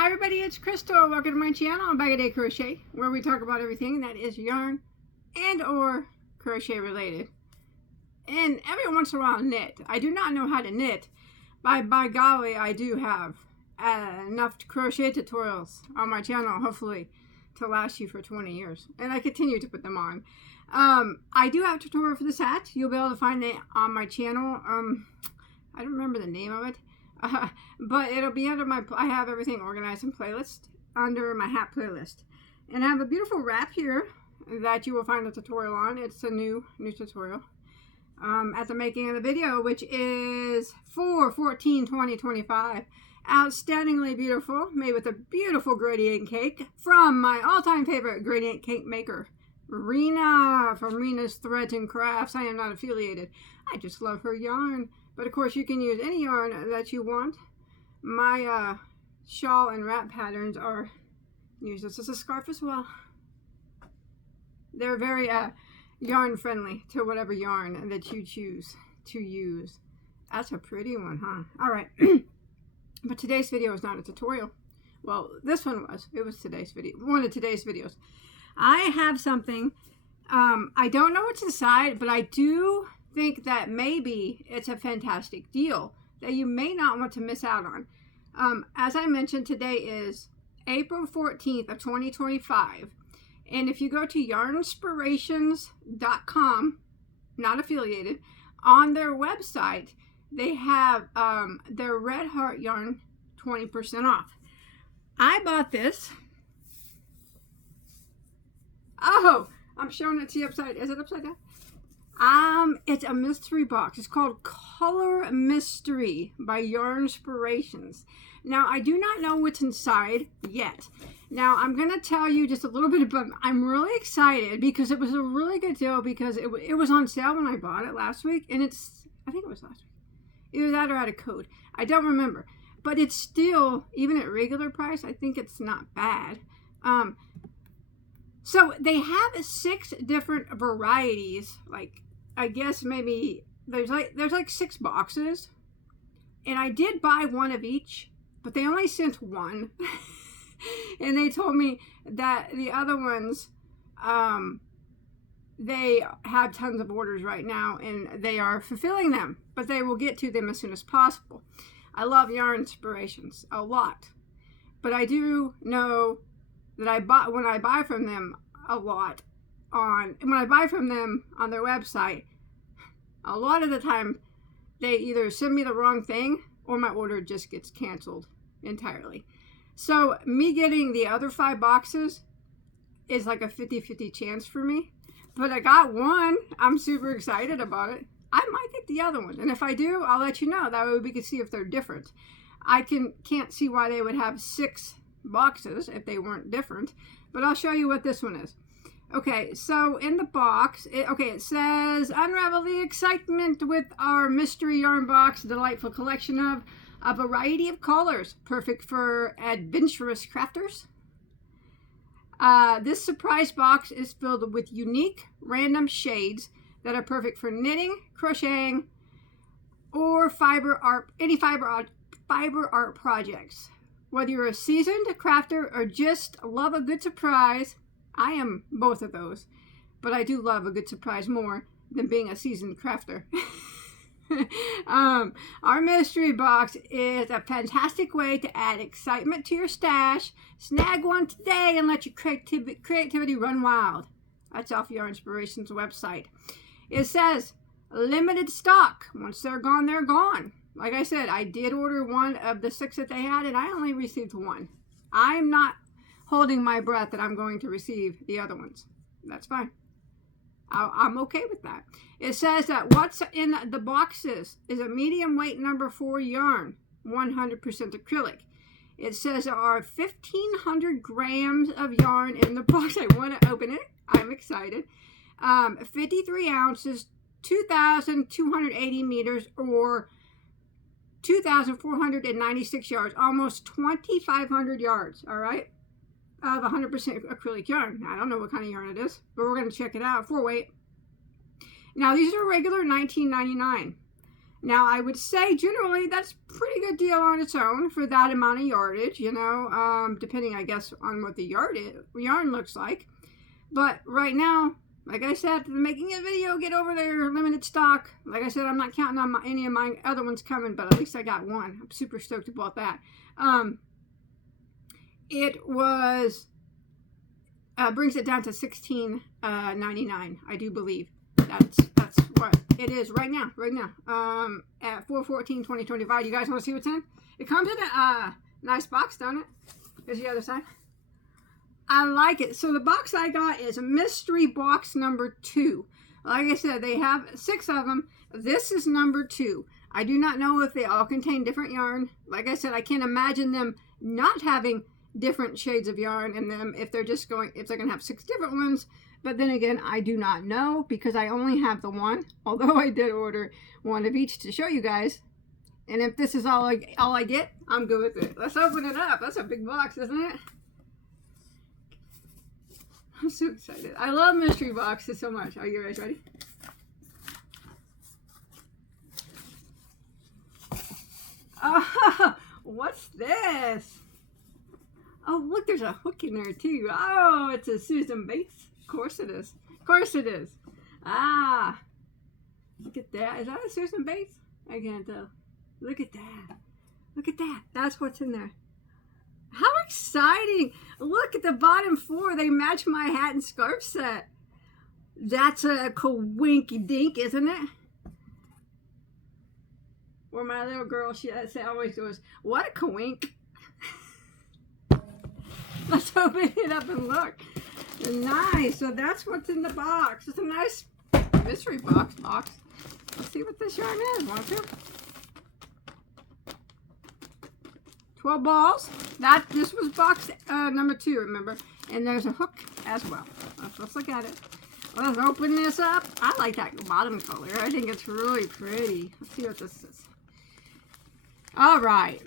Hi everybody, it's Crystal. Welcome to my channel, Bagoday Crochet, where we talk about everything that is yarn and or crochet related. And every once in a while knit. I do not know how to knit. By golly, I do have enough crochet tutorials on my channel, hopefully, to last you for 20 years. And I continue to put them on. I do have a tutorial for this hat. You'll be able to find it on my channel. I don't remember the name of it. But it'll be under my, I have everything organized in playlist under my hat playlist. And I have a beautiful wrap here that you will find a tutorial on. It's a new tutorial at the making of the video, which is 4/14/2025. Outstandingly beautiful, made with a beautiful gradient cake from my all-time favorite gradient cake maker, Rena from Rena's Threads and Crafts. I am not affiliated. I just love her yarn. But of course you can use any yarn that you want. My shawl and wrap patterns are used as a scarf as well. They're very yarn friendly to whatever yarn that you choose to use. That's a pretty one, huh? Alright. But today's video is not a tutorial. Well, this one was. It was today's video. One of today's videos. I have something. I don't know what to decide, but I do think that maybe it's a fantastic deal that you may not want to miss out on. As I mentioned, today is April 14th of 2025. And if you go to yarnspirations.com, not affiliated, on their website, they have their Red Heart yarn 20% off. I bought this. Oh, I'm showing it to you upside. Is it upside down? It's a mystery box. It's called Color Mystery by Yarnspirations. Now, I do not know what's inside yet. Now, I'm going to tell you just a little bit about, I'm really excited because it was a really good deal because it was on sale when I bought it last week. And I think it was last week. Either that or at a code. I don't remember. But it's still, even at regular price, I think it's not bad. So they have 6 different varieties. Like, I guess maybe there's like 6 boxes, and I did buy one of each, but they only sent one. And they told me that the other ones, they have tons of orders right now and they are fulfilling them, but they will get to them as soon as possible. I love Yarnspirations a lot, but I do know that when I buy from them a lot on their website, a lot of the time they either send me the wrong thing or my order just gets canceled entirely. So me getting the other 5 boxes is like a 50-50 chance for me, but I got one. I'm super excited about it. I might get the other one, and if I do, I'll let you know. That way we can see if they're different. I can't see why they would have 6 boxes if they weren't different, but I'll show you what this one is. Okay, so in the box, it says, unravel the excitement with our mystery yarn box, a delightful collection of a variety of colors, perfect for adventurous crafters. This surprise box is filled with unique random shades that are perfect for knitting, crocheting, or any fiber art projects. Whether you're a seasoned crafter or just love a good surprise, I am both of those, but I do love a good surprise more than being a seasoned crafter. Our mystery box is a fantastic way to add excitement to your stash. Snag one today and let your creativity run wild. That's off Yarnspirations website. It says limited stock. Once they're gone, they're gone. Like I said, I did order one of the 6 that they had, and I only received 1. I'm not holding my breath that I'm going to receive the other ones. That's fine. I'm okay with that. It says that what's in the boxes is a medium weight number 4 yarn, 100% acrylic. It says there are 1,500 grams of yarn in the box. I want to open it. I'm excited. 53 ounces, 2,280 meters, or 2,496 yards, almost 2,500 yards, all right, of 100% acrylic yarn. I don't know what kind of yarn it is, but we're going to check it out. 4 weight. Now, these are regular $19.99. Now, I would say generally that's a pretty good deal on its own for that amount of yardage, you know, depending, I guess, on what the yarn looks like. But right now, like I said, making a video, get over there, limited stock. Like I said, I'm not counting on any of my other ones coming, but at least I got one. I'm super stoked about that. It was, brings it down to $16.99, I do believe. That's what it is right now, at 4/14/2025. You guys want to see what's in? It comes in a nice box, don't it? Here's the other side. I like it. So the box I got is mystery box number 2. Like I said, they have 6 of them. This is number 2. I do not know if they all contain different yarn. Like I said, I can't imagine them not having different shades of yarn in them if they're gonna have 6 different ones. But then again, I do not know because I only have the one, although I did order one of each to show you guys. And if this is all I get, I'm good with it. Let's open it up. That's a big box, isn't it? I'm so excited. I love mystery boxes so much. Are you guys ready? Oh, what's this? Oh, look, there's a hook in there too. Oh, it's a Susan Bates. Of course it is. Of course it is. Ah, look at that. Is that a Susan Bates? I can't tell. Look at that. Look at that. That's what's in there. How exciting. Look at the bottom 4. They match my hat and scarf set. That's a coinky dink, isn't it? Or my little girl, she always goes, what a coink. Let's open it up and look. Nice. So that's what's in the box. It's a nice mystery box. Let's see what this yarn is. Want to? 12 balls. This was box number 2, remember? And there's a hook as well. Let's look at it. Let's open this up. I like that bottom color. I think it's really pretty. Let's see what this is. All right.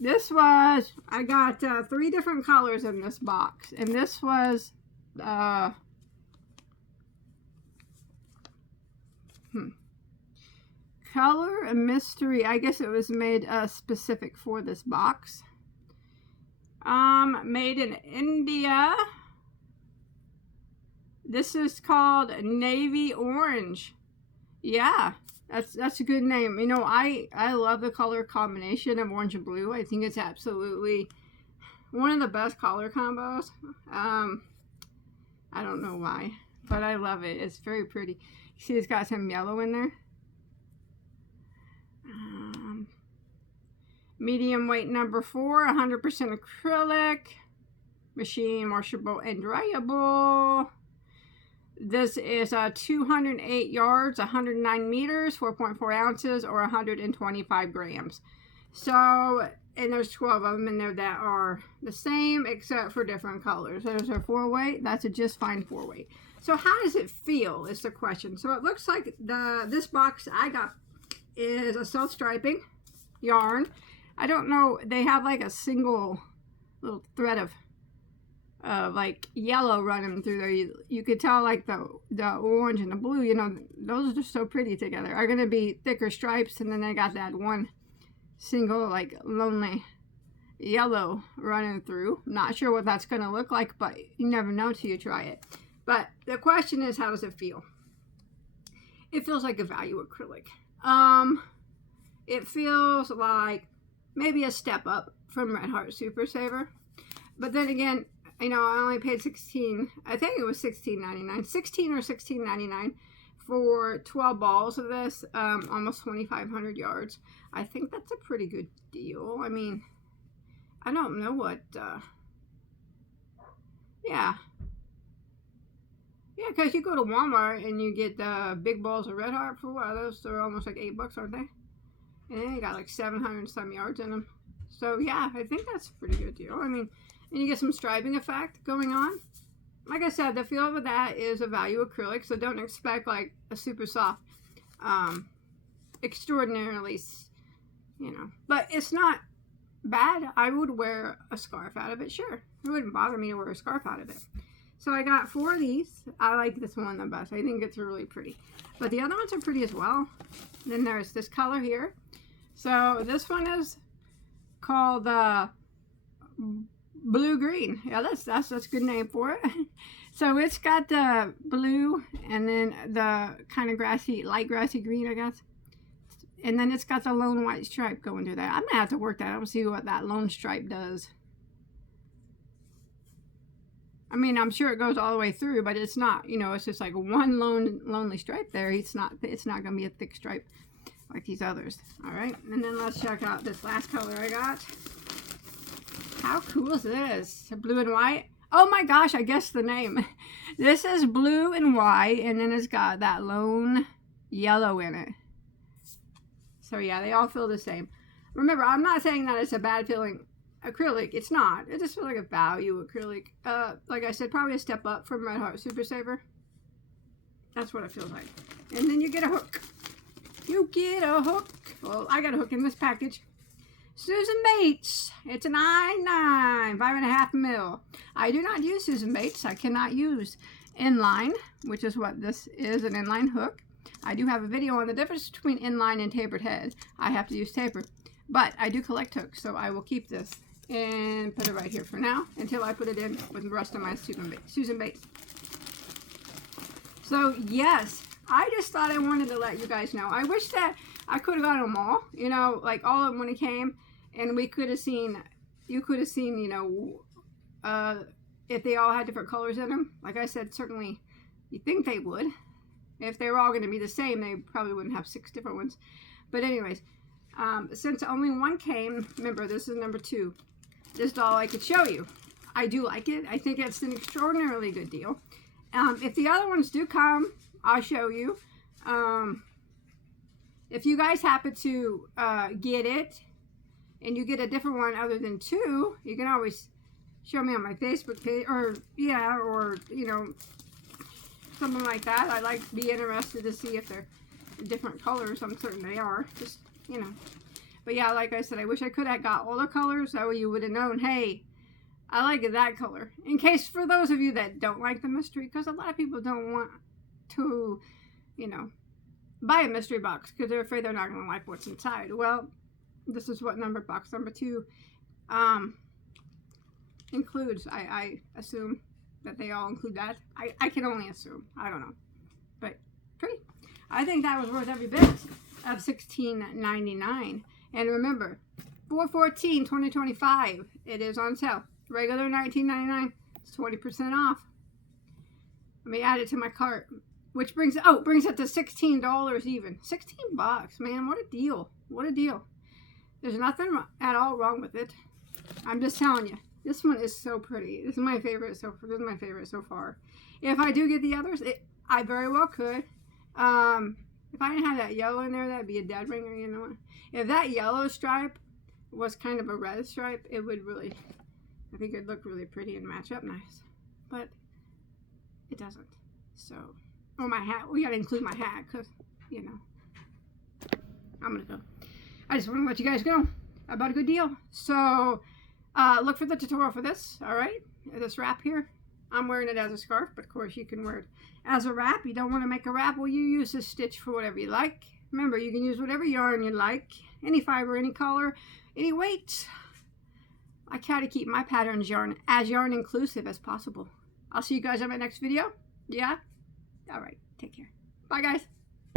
I got 3 different colors in this box. And this was, color and mystery. I guess it was made specific for this box. Made in India. This is called Navy Orange. Yeah, that's a good name. You know, I love the color combination of orange and blue. I think it's absolutely one of the best color combos. I don't know why, but I love it. It's very pretty. You see, it's got some yellow in there. Medium weight number 4, 100% acrylic, machine washable and dryable. This is 208 yards, 109 meters, 4.4 ounces, or 125 grams. So, and there's 12 of them in there that are the same except for different colors. There's a 4-weight. That's a just fine 4-weight. So how does it feel is the question. So it looks like this box I got is a self-striping yarn. I don't know, they have like a single little thread of like yellow running through there. You could tell like the orange and the blue, you know, those are just so pretty together. Are going to be thicker stripes, and then they got that one single like lonely yellow running through. Not sure what that's going to look like, but you never know till you try it. But the question is, how does it feel? It feels like a value acrylic. It feels like maybe a step up from Red Heart Super Saver. But then again, you know, I only paid $16, I think it was $16.99, $16 or $16.99 for 12 balls of this, almost 2,500 yards. I think that's a pretty good deal. I mean, I don't know what, yeah, because you go to Walmart and you get big balls of Red Heart for what? Those are almost like $8, aren't they? And then you got like 700 some yards in them. So yeah, I think that's a pretty good deal. I mean, and you get some striping effect going on. Like I said, the feel of that is a value acrylic, so don't expect like a super soft, extraordinarily, you know. But it's not bad. I would wear a scarf out of it, sure. It wouldn't bother me to wear a scarf out of it. So I got 4 of these. I like this one the best. I think it's really pretty. But the other ones are pretty as well. Then there's this color here. So this one is called Blue Green. Yeah, that's a good name for it. So it's got the blue and then the kind of grassy, light grassy green, I guess. And then it's got the lone white stripe going through that. I'm gonna have to work that out and see what that lone stripe does. I mean, I'm sure it goes all the way through, but it's not, you know, it's just like one lonely stripe there. It's not going to be a thick stripe like these others. All right, and then let's check out this last color I got. How cool is this? Blue and white. Oh my gosh, I guessed the name. This is blue and white, and then it's got that lone yellow in it. So yeah, they all feel the same. Remember, I'm not saying that it's a bad feeling acrylic. It's not. It just feels like a value acrylic. Like I said, probably a step up from Red Heart Super Saver. That's what it feels like. And then you get a hook. You get a hook. Well, I got a hook in this package. Susan Bates. It's an I-9, 5.5 mil. I do not use Susan Bates. I cannot use inline, which is what this is, an inline hook. I do have a video on the difference between inline and tapered head. I have to use taper. But I do collect hooks, so I will keep this and put it right here for now until I put it in with the rest of my Susan Bates. So yes, I just thought I wanted to let you guys know. I wish that I could have gotten them all, you know, like all of them when it came, and we could have seen, you could have seen, you know, if they all had different colors in them. Like I said, certainly you think they would. If they were all going to be the same, they probably wouldn't have 6 different ones. But anyways, since only one came, remember this is number 2. This is all I could show you. I do like it. I think it's an extraordinarily good deal. If the other ones do come, I'll show you. If you guys happen to get it and you get a different one other than 2, you can always show me on my Facebook page, or yeah, or you know, something like that. I like to be interested to see if they're different colors. I'm certain they are. Just, you know. But yeah, like I said, I wish I could have got all the colors. That way you would have known, hey, I like that color. In case, for those of you that don't like the mystery, because a lot of people don't want to, you know, buy a mystery box because they're afraid they're not going to like what's inside. Well, this is what box number 2 includes. I assume that they all include that. I can only assume. I don't know. But pretty. I think that was worth every bit of $16.99. And remember, 4/14/2025, it is on sale. Regular $19.99. It's 20% off. Let me add it to my cart, which brings it to $16 even. 16 bucks, man. What a deal. What a deal. There's nothing at all wrong with it. I'm just telling you. This one is so pretty. This is my favorite so far. If I do get the others, I very well could. If I didn't have that yellow in there, that'd be a dead ringer, you know. If that yellow stripe was kind of a red stripe, it would really, I think it'd look really pretty and match up nice. But it doesn't. So, oh, my hat. We gotta include my hat because, you know, I'm gonna go. I just want to let you guys know about a good deal. So, look for the tutorial for this, all right? This wrap here. I'm wearing it as a scarf, but of course you can wear it as a wrap. You don't want to make a wrap, well, you use this stitch for whatever you like. Remember, you can use whatever yarn you like, any fiber, any color, any weight. I try to keep my patterns as yarn inclusive as possible. I'll see you guys on my next video. Yeah? All right. Take care. Bye, guys.